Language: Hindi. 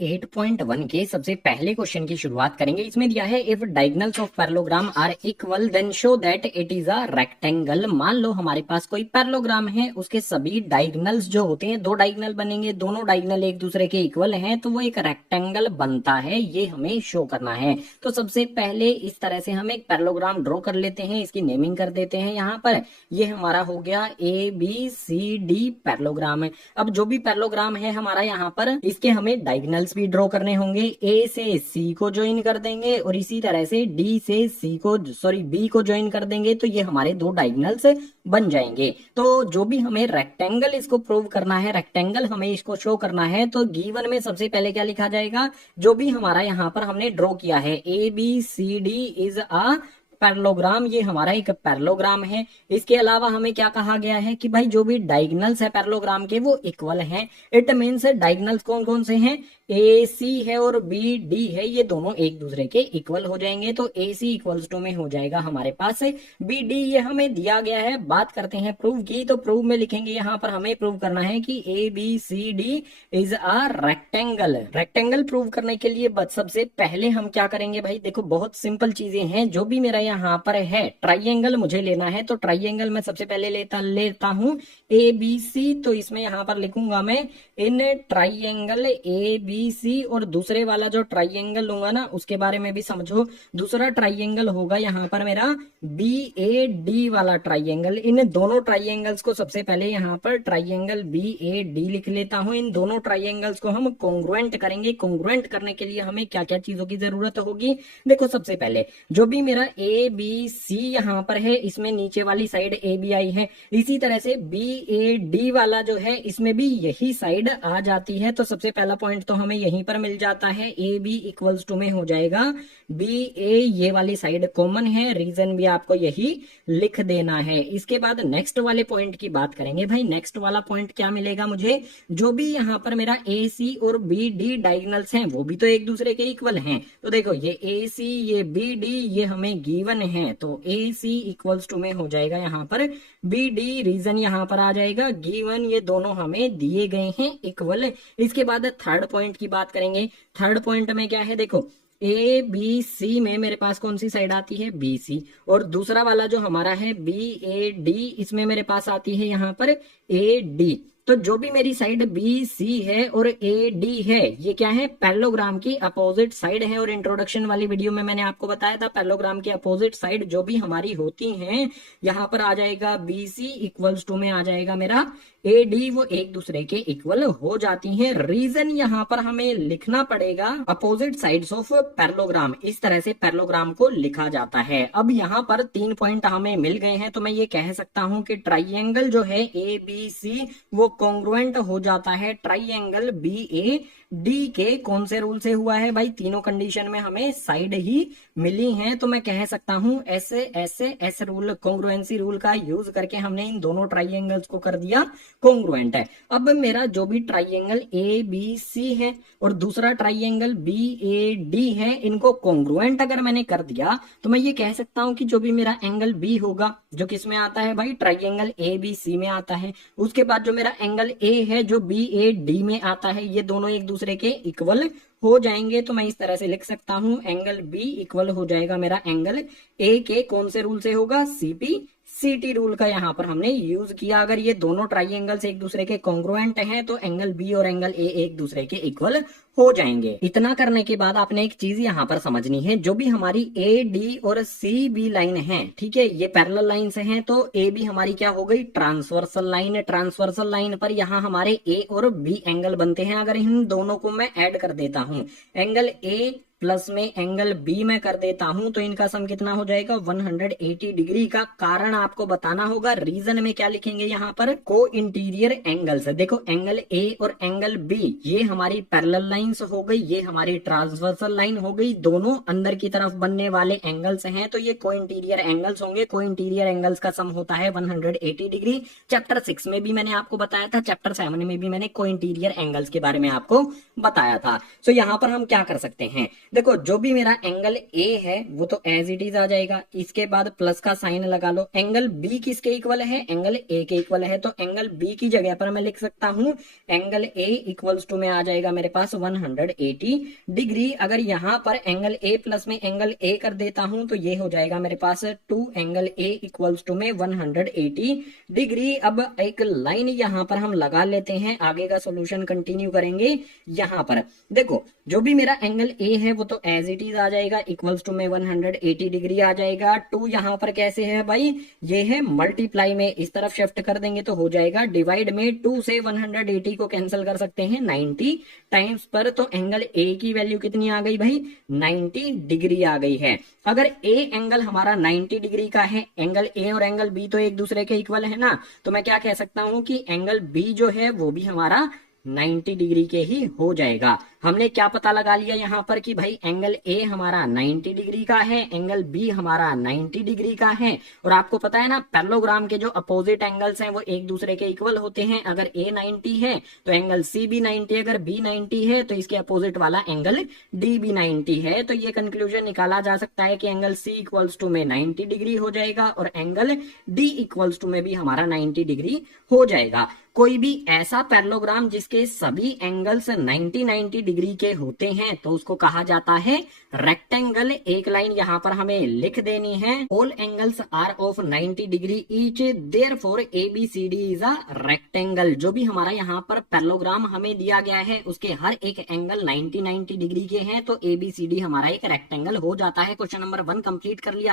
8.1 के सबसे पहले क्वेश्चन की शुरुआत करेंगे। इसमें दिया है if diagonals of parallelogram are equal then show that it is a rectangle. मान लो हमारे पास कोई पैरेललोग्राम है, उसके सभी डायगोनल्स जो होते हैं, दो डायगोनल बनेंगे, दोनों डायगोनल एक दूसरे के इक्वल हैं तो वो एक रेक्टेंगल बनता है, ये हमें शो करना है। तो सबसे पहले इस तरह से हम एक पैरेललोग्राम ड्रॉ कर लेते हैं, इसकी नेमिंग कर देते हैं। यहाँ पर ये हमारा हो गया ABCD पैरेललोग्राम है। अब जो भी पैरेललोग्राम है हमारा, यहाँ पर इसके हमें डायगोनल भी ड्रॉ करने होंगे। ए से सी को ज्वाइन कर देंगे और इसी तरह से डी से बी को ज्वाइन कर देंगे, तो ये हमारे दो डायगोनल्स बन जाएंगे। तो जो भी हमें रेक्टेंगल इसको प्रूव करना है, रेक्टेंगल हमें इसको शो करना है, तो गिवन में सबसे पहले क्या लिखा जाएगा, जो भी हमारा यहाँ पर हमने ड्रॉ किया है ABCD इज अ पैरेललोग्राम, ये हमारा एक पैरेललोग्राम है। इसके अलावा हमें क्या कहा गया है कि भाई जो भी डायगोनल्स है पैरेललोग्राम के वो इक्वल हैं। इट मींस डायगोनल्स कौन कौन से हैं, AC है और BD है, ये दोनों एक दूसरे के इक्वल हो जाएंगे। तो AC इक्वल्स टू में हो जाएगा हमारे पास BD, ये हमें दिया गया है। बात करते हैं प्रूव की, तो प्रूव में लिखेंगे, यहाँ पर हमें प्रूव करना है कि ABCD is a rectangle. Rectangle prove करने के लिए सबसे पहले हम क्या करेंगे भाई, देखो बहुत सिंपल चीजें हैं। जो भी मेरा यहाँ पर है ट्राइएंगल मुझे लेना है, तो ट्राइएंगल मैं सबसे पहले लेता हूँ ABC, तो इसमें यहाँ पर लिखूंगा मैं इन ट्राइएंगल ABC, और दूसरे वाला जो ट्राइएंगल लूंगा ना उसके बारे में भी समझो। दूसरा ट्राइएंगल होगा यहाँ पर मेरा BAD वाला ट्राइएंगल। इन दोनों ट्राइएंगल्स को सबसे पहले यहाँ पर ट्राइएंगल BAD लिख लेता हूं। इन दोनों ट्राइएंगल्स को हम कोंग्रुएंट करेंगे। कोंग्रुएंट करने के लिए हमें क्या क्या चीजों की जरूरत होगी, देखो सबसे पहले जो भी मेरा ABC यहाँ पर है, इसमें नीचे वाली साइड ABI है, इसी तरह से BAD वाला जो है इसमें भी यही साइड आ जाती है। तो सबसे पहला पॉइंट तो हमें यहीं पर मिल जाता है, AB इक्वल्स टू में हो जाएगा BA, ये वाली साइड कॉमन है, रीजन भी आपको यही लिख देना है। इसके बाद नेक्स्ट वाले पॉइंट की बात करेंगे। भाई नेक्स्ट वाला पॉइंट क्या मिलेगा मुझे, जो भी यहाँ पर मेरा AC और BD डायगोनल्स हैं वो भी तो एक दूसरे के इक्वल हैं। तो देखो ये AC ये BD ये हमें गिवन है, तो AC इक्वल्स टू में हो जाएगा यहाँ पर BD, रीजन यहाँ पर आ जाएगा गिवन, ये दोनों हमें दिए गए हैं इक्वल। इसके बाद थर्ड पॉइंट की बात करेंगे। थर्ड पॉइंट में क्या है, देखो ABC में मेरे पास कौन सी साइड आती है, BC, और दूसरा वाला जो हमारा है BAD, इसमें मेरे पास आती है यहाँ पर AD। तो जो भी मेरी साइड BC है और AD है, ये क्या है, पैरेललोग्राम की अपोजिट साइड है। और इंट्रोडक्शन वाली वीडियो में मैंने आपको बताया था पैरेललोग्राम की अपोजिट साइड जो भी हमारी होती हैं, यहाँ पर आ जाएगा BC इक्वल्स टू में आ जाएगा मेरा AD, वो एक दूसरे के इक्वल हो जाती हैं। रीजन यहाँ पर हमें लिखना पड़ेगा अपोजिट साइड्स ऑफ पैरेललोग्राम, इस तरह से पैरेललोग्राम को लिखा जाता है। अब यहाँ पर 3 पॉइंट हमें मिल गए हैं, तो मैं ये कह सकता हूँ कि ट्राइएंगल जो है ABC वो कॉन्ग्रुएंट हो जाता है ट्राइएंगल BAD के। कौन से रूल से हुआ है भाई, तीनों कंडीशन में हमें साइड ही मिली हैं, तो मैं कह सकता हूं ऐसे रूल, कॉन्ग्रुएंसी रूल का यूज करके हमने इन दोनों ट्राइएंगल्स को कर दिया कॉन्ग्रुएंट है। अब मेरा जो भी ट्राइएंगल ABC है और दूसरा ट्राइएंगल BAD है, इनको कॉन्ग्रुएंट अगर मैंने कर दिया तो मैं ये कह सकता हूं कि जो भी मेरा एंगल B होगा, जो किस में आता है भाई, ट्राइएंगल ABC में आता है। उसके बाद जो मेरा एंगल A है जो BAD में आता है, ये दोनों एक दूसरे के इक्वल हो जाएंगे। तो मैं इस तरह से लिख सकता हूं एंगल B इक्वल हो जाएगा मेरा एंगल A के कौन से रूल से होगा, CPCT रूल का यहाँ पर हमने यूज किया। अगर ये दोनों ट्राइएंगल्स एक दूसरे के कॉन्ग्रुएंट हैं तो एंगल B और एंगल A एक दूसरे के इक्वल हो जाएंगे। इतना करने के बाद आपने एक चीज यहाँ पर समझनी है, जो भी हमारी AD और CB लाइन है, ठीक है, ये पैरेलल लाइन से हैं, तो AB हमारी क्या हो गई, ट्रांसवर्सल लाइन। ट्रांसवर्सल लाइन पर यहाँ हमारे A और B एंगल बनते हैं। अगर इन दोनों को मैं ऐड कर देता हूँ, एंगल A प्लस में एंगल B में कर देता हूं, तो इनका सम कितना हो जाएगा, 180 डिग्री का। कारण आपको बताना होगा, रीजन में क्या लिखेंगे यहाँ पर, को इंटीरियर एंगल्स। देखो एंगल A और एंगल B ये हमारी पैरेलल लाइंस हो गई, ये हमारी ट्रांसवर्सल लाइन हो गई, दोनों अंदर की तरफ बनने वाले एंगल्स हैं, तो ये को इंटीरियर एंगल्स होंगे। को इंटीरियर एंगल्स का सम होता है 180 डिग्री। चैप्टर 6 में भी मैंने आपको बताया था, चैप्टर 7 में भी मैंने को इंटीरियर एंगल्स के बारे में आपको बताया था। सो यहाँ पर हम क्या कर सकते हैं, देखो जो भी मेरा एंगल ए है वो तो एज इट इज आ जाएगा, इसके बाद प्लस का साइन लगा लो। एंगल बी किसके इक्वल है, एंगल ए के इक्वल है, तो एंगल बी की जगह पर मैं लिख सकता हूं एंगल ए इक्वल्स टू में आ जाएगा मेरे पास 180 डिग्री। अगर यहां पर एंगल ए प्लस में एंगल ए कर देता हूं तो ये हो जाएगा मेरे पास 2 एंगल ए इक्वल्स टू में 180 डिग्री। अब एक लाइन यहां पर हम लगा लेते हैं, आगे का सोल्यूशन कंटिन्यू करेंगे। यहां पर देखो जो भी मेरा एंगल ए है वो तो एज इट इज आ जाएगा, इक्वल्स टू में 180 डिग्री आ जाएगा। 2 यहां पर कैसे है भाई, ये है मल्टीप्लाई में, इस तरफ शिफ्ट कर देंगे तो हो जाएगा डिवाइड में। 2 से 180 को कैंसिल कर सकते हैं 90 टाइम्स पर, तो एंगल ए की वैल्यू कितनी आ गई भाई, 90 डिग्री आ गई है। अगर ए एंगल हमारा 90 डिग्री का है, एंगल ए और एंगल बी तो एक दूसरे के इक्वल है ना, तो मैं क्या कह सकता हूं कि एंगल बी जो है वो भी हमारा 90 डिग्री के ही हो जाएगा। हमने क्या पता लगा लिया यहाँ पर कि भाई एंगल ए हमारा 90 डिग्री का है, एंगल बी हमारा 90 डिग्री का है। और आपको पता है ना पैरेललोग्राम के जो अपोजिट एंगल्स हैं वो एक दूसरे के इक्वल होते हैं। अगर ए 90 है तो एंगल सी भी 90, अगर बी 90 है तो इसके अपोजिट वाला एंगल डी भी 90 है। तो ये कंक्लूजन निकाला जा सकता है कि एंगल सी इक्वल्स टू में 90 डिग्री हो जाएगा और एंगल डी इक्वल्स टू में भी हमारा 90 डिग्री हो जाएगा। कोई भी ऐसा पैरेललोग्राम जिसके सभी एंगल्स 90 डिग्री के होते हैं तो उसको कहा जाता है रेक्टेंगल। एक लाइन यहाँ पर हमें लिख देनी है, all angles are of 90 degree each, therefore ABCD is a rectangle. जो भी हमारा यहाँ पर पैरेललोग्राम हमें दिया गया है उसके हर एक एंगल 90 डिग्री के हैं, तो ABCD हमारा एक रेक्टेंगल हो जाता है। क्वेश्चन नंबर 1 कंप्लीट कर लिया है।